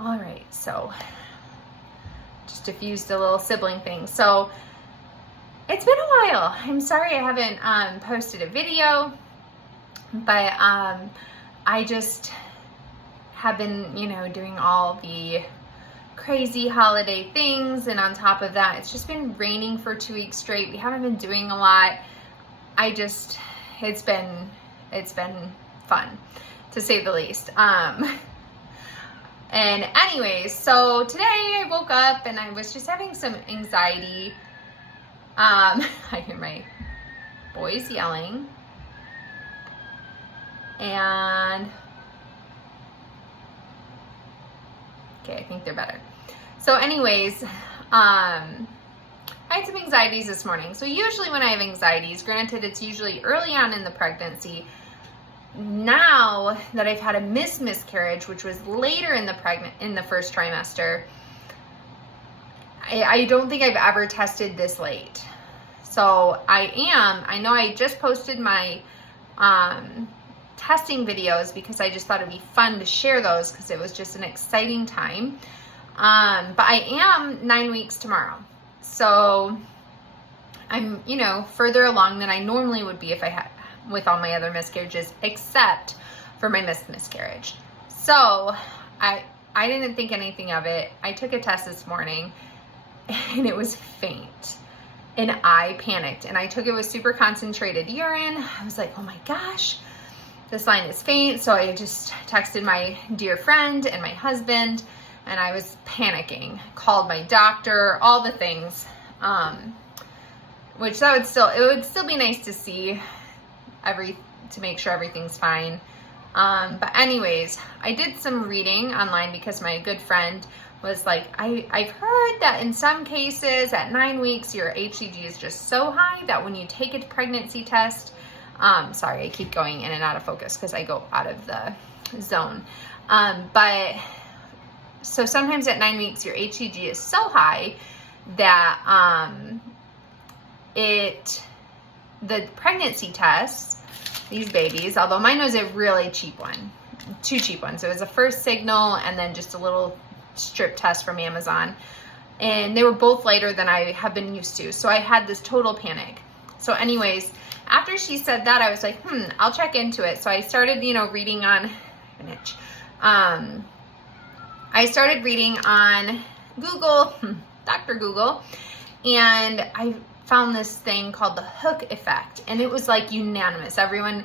All right, so just diffused a little sibling thing. So it's been a while. I'm sorry I haven't posted a video, but I just have been, doing all the crazy holiday things, and on top of that, it's just been raining for 2 weeks straight. We haven't been doing a lot. It's been fun, to say the least. And anyways, so today I woke up and I was just having some anxiety. I hear my boys yelling. And okay, I think they're better. So anyways, I had some anxieties this morning. So usually when I have anxieties, granted it's usually early on in the pregnancy, now that I've had a miscarriage, which was later in the first trimester, I don't think I've ever tested this late. So I know I just posted my testing videos because I just thought it'd be fun to share those because it was just an exciting time. But I am 9 weeks tomorrow. So I'm, further along than I normally would be if I had with all my other miscarriages, except for my miscarriage. So I didn't think anything of it. I took a test this morning and it was faint. And I panicked, and I took it with super concentrated urine. I was like, oh my gosh, this line is faint. So I just texted my dear friend and my husband, and I was panicking. Called my doctor, all the things. Which it would still be nice to see to make sure everything's fine. But anyways, I did some reading online because my good friend was like, I've heard that in some cases at 9 weeks, your HCG is just so high that when you take a pregnancy test, sorry, I keep going in and out of focus because I go out of the zone. But so sometimes at 9 weeks, your HCG is so high that the pregnancy tests, these babies, although mine was a really cheap one, 2 cheap ones. It was a first signal and then just a little strip test from Amazon. And they were both lighter than I have been used to. So I had this total panic. So anyways, after she said that, I was like, I'll check into it. So I started, reading on, I started reading on Google, Dr. Google, and I found this thing called the hook effect, and it was like unanimous. Everyone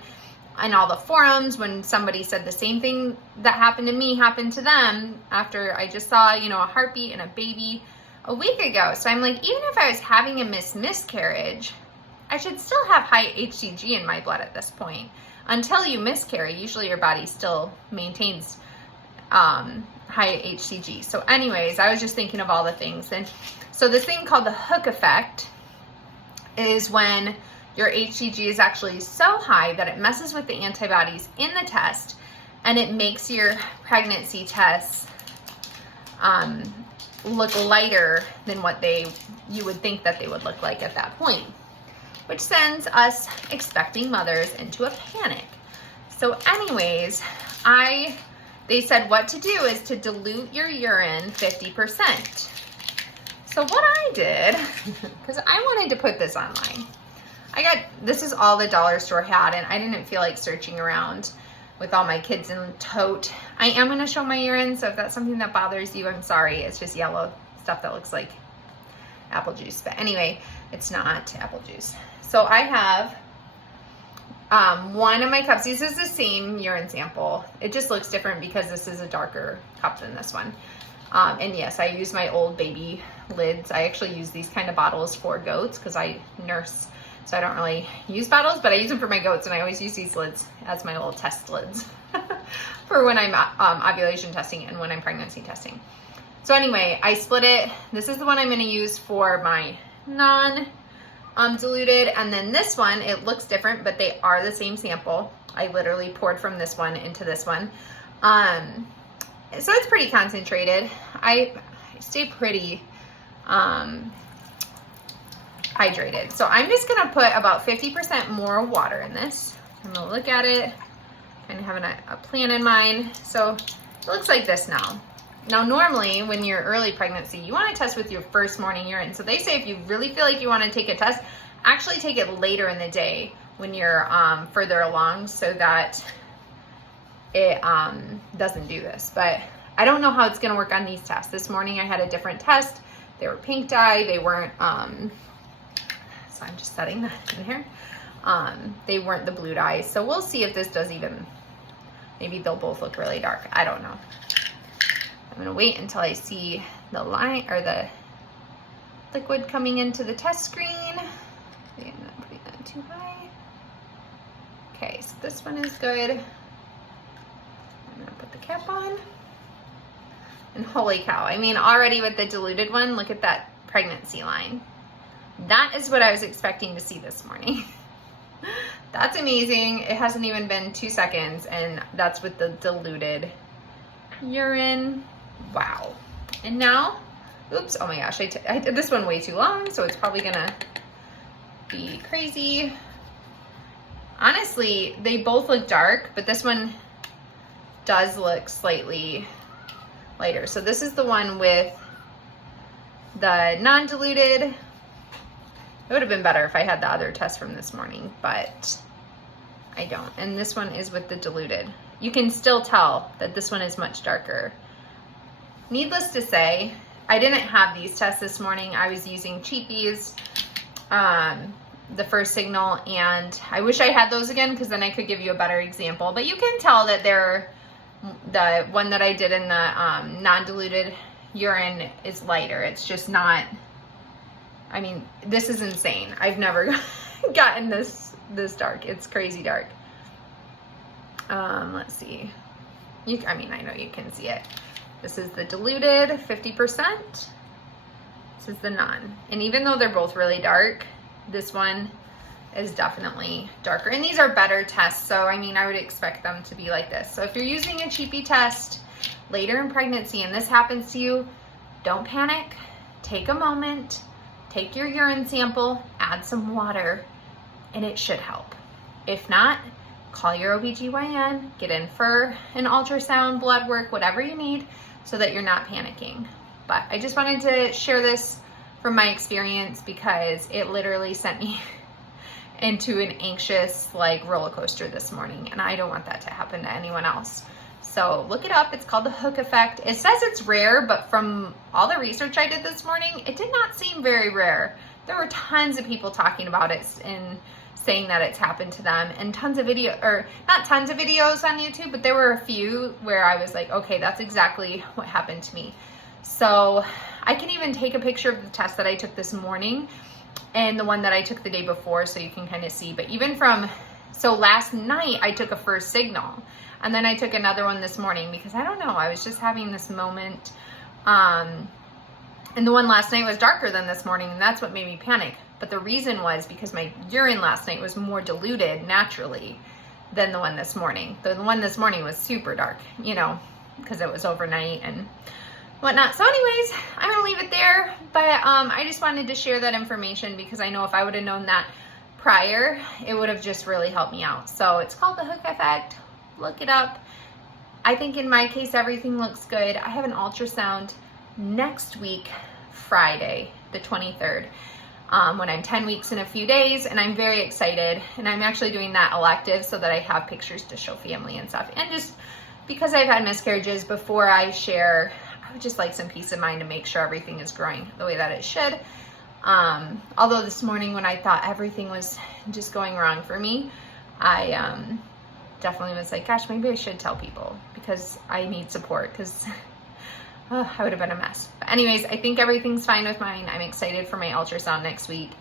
in all the forums, when somebody said the same thing that happened to me happened to them after I just saw, a heartbeat and a baby a week ago. So I'm like, even if I was having a miscarriage, I should still have high HCG in my blood at this point. Until you miscarry, usually your body still maintains high HCG. So anyways, I was just thinking of all the things. And so this thing called the hook effect is when your HCG is actually so high that it messes with the antibodies in the test, and it makes your pregnancy tests look lighter than what you would think that they would look like at that point, which sends us expecting mothers into a panic. So anyways, they said what to do is to dilute your urine 50%. So what I did, because I wanted to put this online, this is all the dollar store had, and I didn't feel like searching around with all my kids in tote. I am going to show my urine, so if that's something that bothers you, I'm sorry. It's just yellow stuff that looks like apple juice. But anyway, it's not apple juice. So I have one of my cups. This is the same urine sample. It just looks different because this is a darker cup than this one. And yes, I use my old baby lids. I actually use these kind of bottles for goats because I nurse, so I don't really use bottles, but I use them for my goats, and I always use these lids as my little test lids for when I'm ovulation testing and when I'm pregnancy testing. So anyway, I split it. This is the one I'm going to use for my non-diluted, and then this one, it looks different, but they are the same sample. I literally poured from this one into this one. So it's pretty concentrated. I stay pretty hydrated. So I'm just gonna put about 50% more water in this. I'm gonna look at it, kind of having a plan in mind. So it looks like this now. Now, normally when you're early pregnancy, you want to test with your first morning urine. So they say if you really feel like you want to take a test, actually take it later in the day when you're further along, so that it doesn't do this. But I don't know how it's going to work on these tests. This morning I had a different test. They were pink dye. They weren't, so I'm just setting that in here. They weren't the blue dye. So we'll see if this does even, maybe they'll both look really dark. I don't know. I'm going to wait until I see the line or the liquid coming into the test screen. I'm not putting that too high. Okay, so this one is good. I'm going to put the cap on. And holy cow, I mean, already with the diluted one, look at that pregnancy line. That is what I was expecting to see this morning. That's amazing. It hasn't even been 2 seconds, and that's with the diluted urine. Wow. And now, oops, oh my gosh, I did this one way too long, so it's probably gonna be crazy. Honestly, they both look dark, but this one does look slightly lighter. So this is the one with the non-diluted. It would have been better if I had the other test from this morning, but I don't. And this one is with the diluted. You can still tell that this one is much darker. Needless to say, I didn't have these tests this morning. I was using cheapies, the first signal, and I wish I had those again, because then I could give you a better example. But you can tell that they're, the one that I did in the non-diluted urine is lighter. It's just not, I mean, this is insane. I've never gotten this dark. It's crazy dark. Let's see. I mean, I know you can see it. This is the diluted 50%. This is the non. And even though they're both really dark, this one is definitely darker. And these are better tests, so I mean, I would expect them to be like this. So if you're using a cheapy test later in pregnancy and this happens to you, don't panic. Take a moment, take your urine sample, add some water, and it should help. If not, call your OBGYN, get in for an ultrasound, blood work, whatever you need, so that you're not panicking. But I just wanted to share this from my experience, because it literally sent me into an anxious roller coaster this morning, and I don't want that to happen to anyone else. So look it up. It's called the hook effect. It says it's rare, but from all the research I did this morning, it did not seem very rare. There were tons of people talking about it and saying that it's happened to them, and tons of video, or not tons of videos on YouTube, but there were a few where I was like, okay, that's exactly what happened to me. So I can even take a picture of the test that I took this morning and the one that I took the day before, so you can kind of see. But even so last night I took a first signal, and then I took another one this morning, because I don't know, I was just having this moment. And the one last night was darker than this morning, and that's what made me panic. But the reason was because my urine last night was more diluted naturally than the one this morning. The one this morning was super dark, you know, because it was overnight and whatnot. So anyways, I'm gonna leave it there, but I just wanted to share that information, because I know if I would have known that prior, it would have just really helped me out. So it's called the hook effect. Look it up. I think in my case, everything looks good. I have an ultrasound next week, Friday, the 23rd. When I'm 10 weeks in a few days, and I'm very excited, and I'm actually doing that elective so that I have pictures to show family and stuff. And just because I've had miscarriages before I share, I would just like some peace of mind to make sure everything is growing the way that it should. Although this morning when I thought everything was just going wrong for me, I definitely was like, gosh, maybe I should tell people, because I need support, because I would have been a mess. But anyways, I think everything's fine with mine. I'm excited for my ultrasound next week.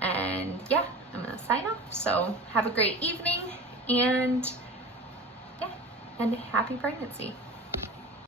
And yeah, I'm gonna sign off. So have a great evening, and yeah, and happy pregnancy.